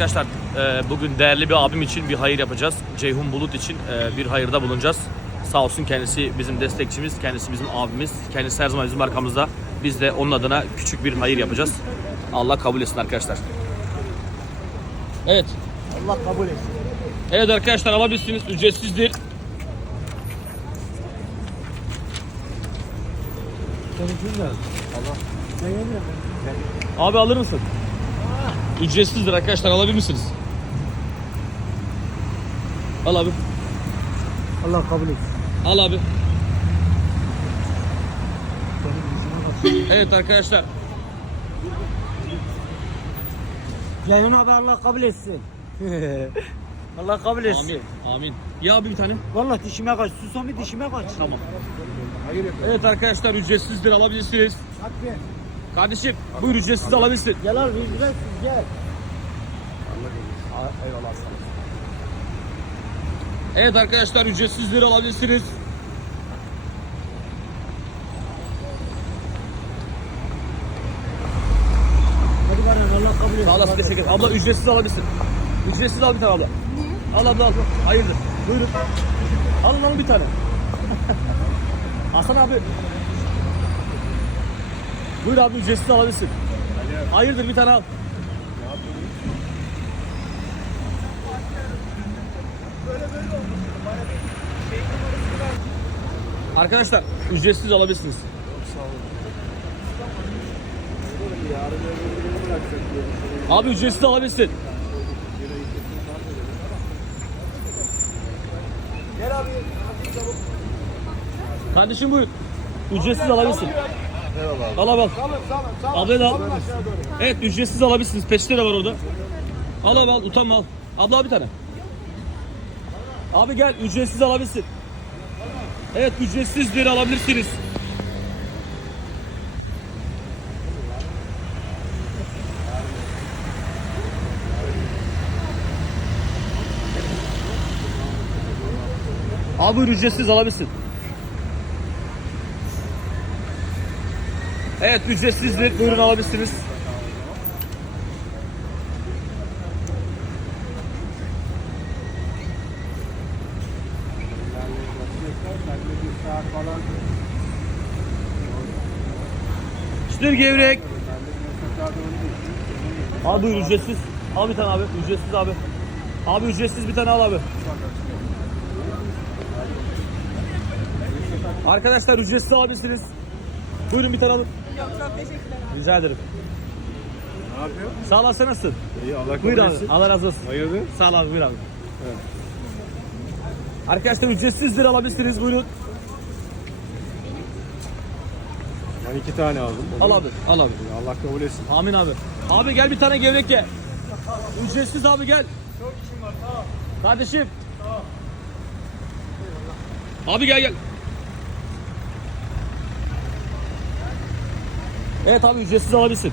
Arkadaşlar e, bugün değerli bir abim için bir hayır yapacağız. Ceyhun Bulut için e, bir hayırda bulunacağız. Sağ olsun kendisi bizim destekçimiz, kendisi bizim abimiz. Kendisi her zaman bizim arkamızda. Biz de onun adına küçük bir hayır yapacağız. Allah kabul etsin arkadaşlar. Evet. Allah kabul etsin. Evet arkadaşlar alabilirsiniz. Ücretsizdir. Allah. Abi alır mısın? Ücretsizdir arkadaşlar alabilir misiniz? Al abi. Allah kabul etsin. Al abi. Evet arkadaşlar. Ceyhun abi Allah kabul etsin. Allah kabul etsin. Amin. Amin. Ya abi bir tane. Vallahi dişime kaç. Susami dişime kaç. Tamam. Evet arkadaşlar ücretsizdir alabilirsiniz. Kardeşim buyur ücretsiz alabilirsin. Gel abi ücretsiz gel. Eyvallah Evet arkadaşlar ücretsizdir alabilirsiniz. Hadi bana Allah kabul etsin. Sağ olasın teşekkür ederim. Abla ücretsiz alabilirsin. Ücretsiz al bir tane abla. Al abla al. Hayırdır. Buyurun. Alın alın bir tane. Hasan abi. Buyur abi ücretsiz alabilirsin. Hayırdır bir tane al. Arkadaşlar ücretsiz alabilirsiniz. Abi ücretsiz alabilirsin. Kardeşim buyur. Ücretsiz alabilirsin. Al abi al. Abla da al. Evet ücretsiz alabilirsiniz. Peçete de var orada. Al abi al. Utanma al. Abla bir tane. Abi gel ücretsiz alabilirsin. Evet ücretsizdir alabilirsiniz. Abi ücretsiz alabilirsin. Evet ücretsizdir. Buyurun alabilirsiniz. Çıtır gevrek. Abi buyur ücretsiz. Al bir tane abi. Ücretsiz abi. Abi ücretsiz bir tane al abi. Arkadaşlar ücretsiz alabilirsiniz. Buyurun bir tane alın. Yok çok teşekkürler. Rica ederim. Ne yapıyor? Sağ olasın nasılsın? İyi Allah kabul Buyur abi. Allah razı olsun. Hayırdır? Sağ ol abi buyur abi. Arkadaşlar ücretsizdir alabilirsiniz buyurun. Ben iki tane aldım. Al abi al abi. Allah kabul etsin. Amin abi. Abi gel bir tane gevrek ye. Ücretsiz abi gel. Çok işim var tamam. Kardeşim. Abi gel gel. Evet abi ücretsiz alabilirsin.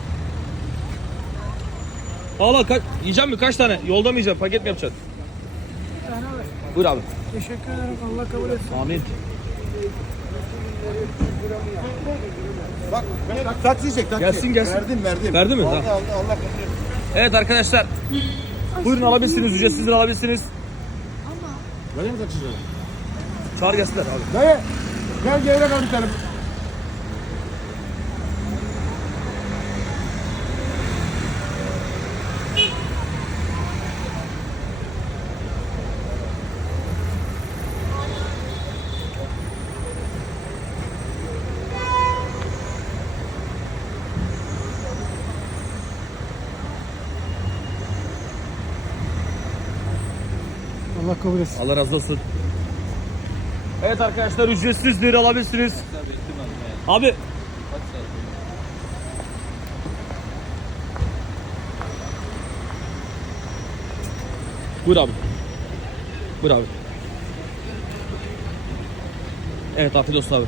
Al al kaç, yiyecek mi kaç tane? Yolda mı yiyeceksin? Paket mi yapacaksın? Buyur abi. Teşekkür ederim. Allah kabul etsin. Amin. Bak taksi çek taksi. Gelsin, gelsin. Verdim verdim. Verdi mi? Allah. Allah Allah kabul. Evet arkadaşlar. Buyurun alabilirsiniz. Ücretsiz alabilirsiniz. Vereyim mi taksi sana? Çağır gelsinler abi. Dayı gel gevrek al bir tane. Allah kabul etsin. Allah razı olsun. Evet arkadaşlar ücretsizdir alabilirsiniz. Abi. Buyur abi. Buyur abi. Evet afiyet olsun abi.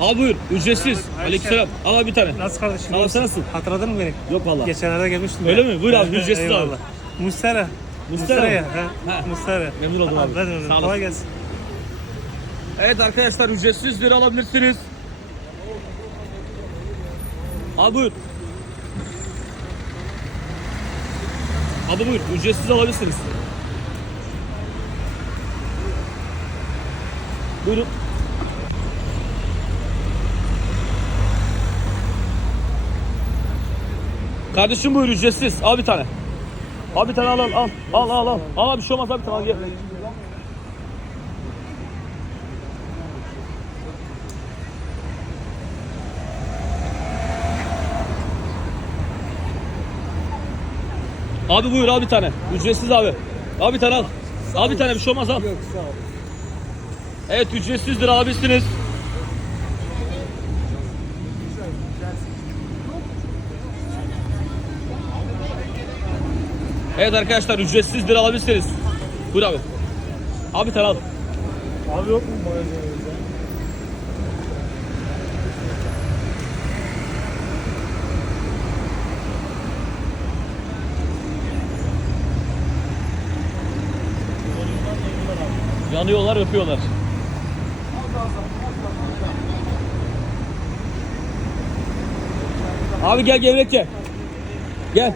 Al buyur. Ücretsiz. Aleykümselam. Al abi bir tane. Nasıl kardeşim? Al sen nasılsın? Hatırladın mı beni? Yok valla. Geçenlerde gelmiştim. Öyle ya. mi? Buyur abi ücretsiz abi. Mustara. Mustara. ya. Mustara. Memnun oldum abi. Ben memnun. Kolay gelsin. Evet arkadaşlar ücretsiz bir alabilirsiniz. Al buyur. Abi buyur ücretsiz alabilirsiniz. Buyurun. Kardeşim buyur ücretsiz. Al bir tane. Al bir tane al al al. Al al al. Al bir şey olmaz abi bir tane al gel. Abi buyur al bir tane. Ücretsiz abi. Al bir tane al. Al bir tane bir şey olmaz al. Evet ücretsizdir alabilirsiniz. Evet arkadaşlar ücretsizdir alabilirsiniz. Buyur abi. Abi tane al. Abi yok mu? Yanıyorlar öpüyorlar. Abi gel gevrek ye. Gel.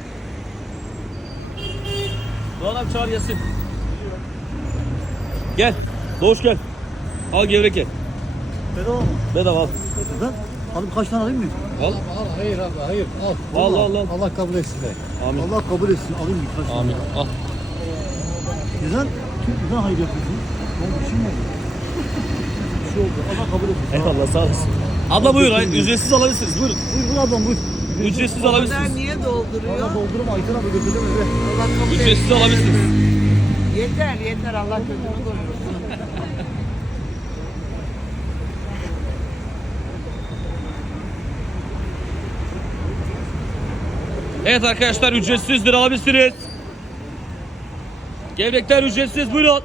Doğan abi çağır Yasin. Gel. Doğuş gel. Al gevrek ye. Bedava mı? Bedava al. Ben abi kaç tane alayım mı? Al. Al hayır abi hayır al. Al al al. Allah kabul etsin de. Amin. Allah kabul etsin. Alayım birkaç tane. Amin. Al. Neden? Güzel hayır yapıyorsunuz. Ben bir şey? Bir şey oldu. Allah kabul etsin. Eyvallah sağ olasın. Abla buyur. Ücretsiz alabilirsiniz. Buyurun. Buyur buyur ablam buyur. Ücretsiz alabilirsiniz. niye dolduruyor? Allah doldurma Ayten abi götürdüm eve. Allah kabul etsin. Ücretsiz alabilirsiniz. Yeter yeter Allah kötülük korusun. Evet arkadaşlar ücretsizdir alabilirsiniz. Gevrekler ücretsiz buyurun.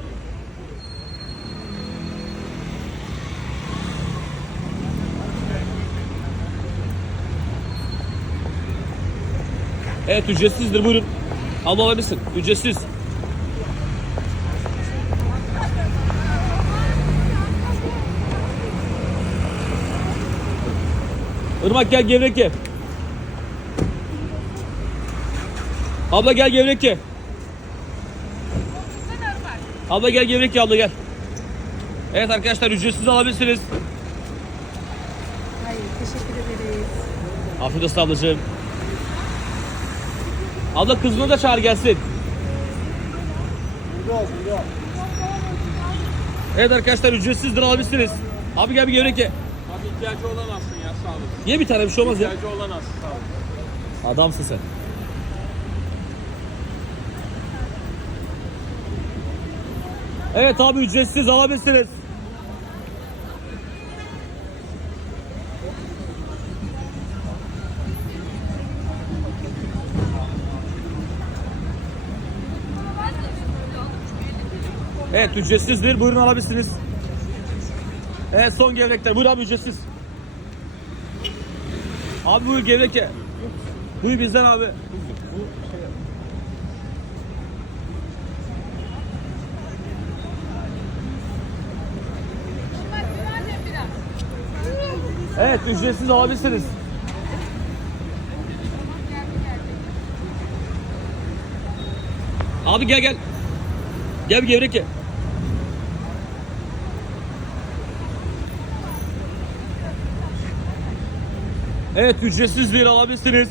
Evet ücretsizdir buyurun. Al alabilirsin. Ücretsiz. Irmak gel gevrek ye. Abla gel gevrek ye. Abla gel gevrek ye abla gel. Evet arkadaşlar ücretsiz alabilirsiniz. Hayır, teşekkür ederiz. Afiyet olsun ablacığım. Abla kızını da çağır gelsin. Evet arkadaşlar ücretsizdir alabilirsiniz. Abi gel bir gevrek ye. Abi ihtiyacı olan alsın ya sağ olun. Ye bir tane bir şey olmaz ya. İhtiyacı olan alsın sağ olun. Adamsın sen. Evet abi ücretsiz alabilirsiniz. Evet ücretsizdir. Buyurun alabilirsiniz. Evet son gevrekler. Buyur abi ücretsiz. Abi buyur gevrek ye. Buyur bizden abi. Evet ücretsiz alabilirsiniz. Abi gel gel. Gel bir gevrek. Evet ücretsiz bir alabilirsiniz.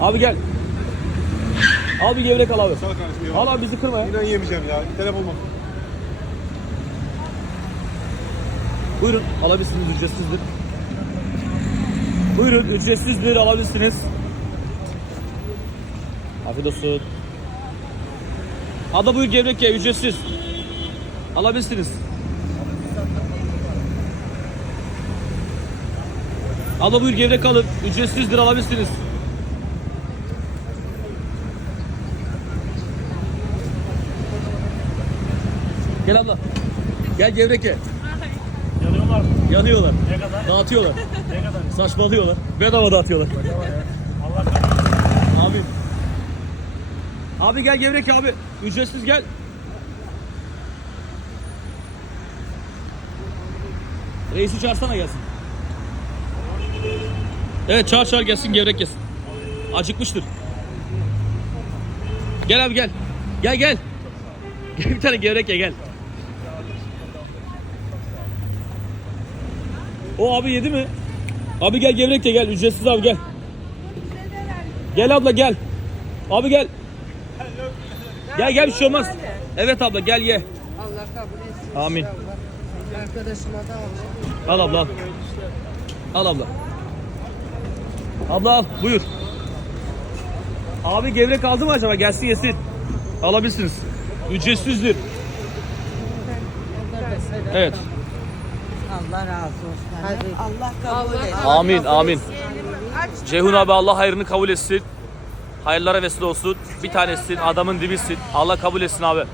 Abi gel. Al bir gevrek al abi. Sağ ol kardeşim. Al abi bizi kırma ya. İnan yemeyeceğim ya. Telefon bak. Buyurun alabilirsiniz ücretsizdir. Buyurun ücretsizdir alabilirsiniz. Afiyet olsun. Ada buyur gevrek ye ücretsiz. Alabilirsiniz. Abla buyur gevrek alın. Ücretsizdir alabilirsiniz. Gel abla. Gel gevrek ye. Yanıyorlar mı? Yanıyorlar. Ne kadar? Dağıtıyorlar. Ne kadar? Saçmalıyorlar. Bedava dağıtıyorlar. Allah kabul etsin. Abi. Abi gel gevrek abi. Ücretsiz gel. Reisi çağırsana gelsin. Evet çağır çağır gelsin gevrek yesin. Acıkmıştır. Gel abi gel. Gel gel. Gel bir tane gevrek ye gel. O abi yedi mi? Abi gel gevrek ye gel. Ücretsiz abi gel. Gel abla gel. Abi gel. Gel gel bir şey olmaz. Evet abla gel ye. Allah kabul etsin. Amin. Arkadaşıma da alacağım. Al abla. al. Al abla. Abla al buyur. Abi gevrek aldı mı acaba? Gelsin yesin. Alabilirsiniz. Ücretsizdir. Evet. Allah razı olsun. Allah kabul etsin. Amin amin. Ceyhun abi Allah hayrını kabul etsin. Hayırlara vesile olsun. Bir tanesin, adamın dibisin. Allah kabul etsin abi.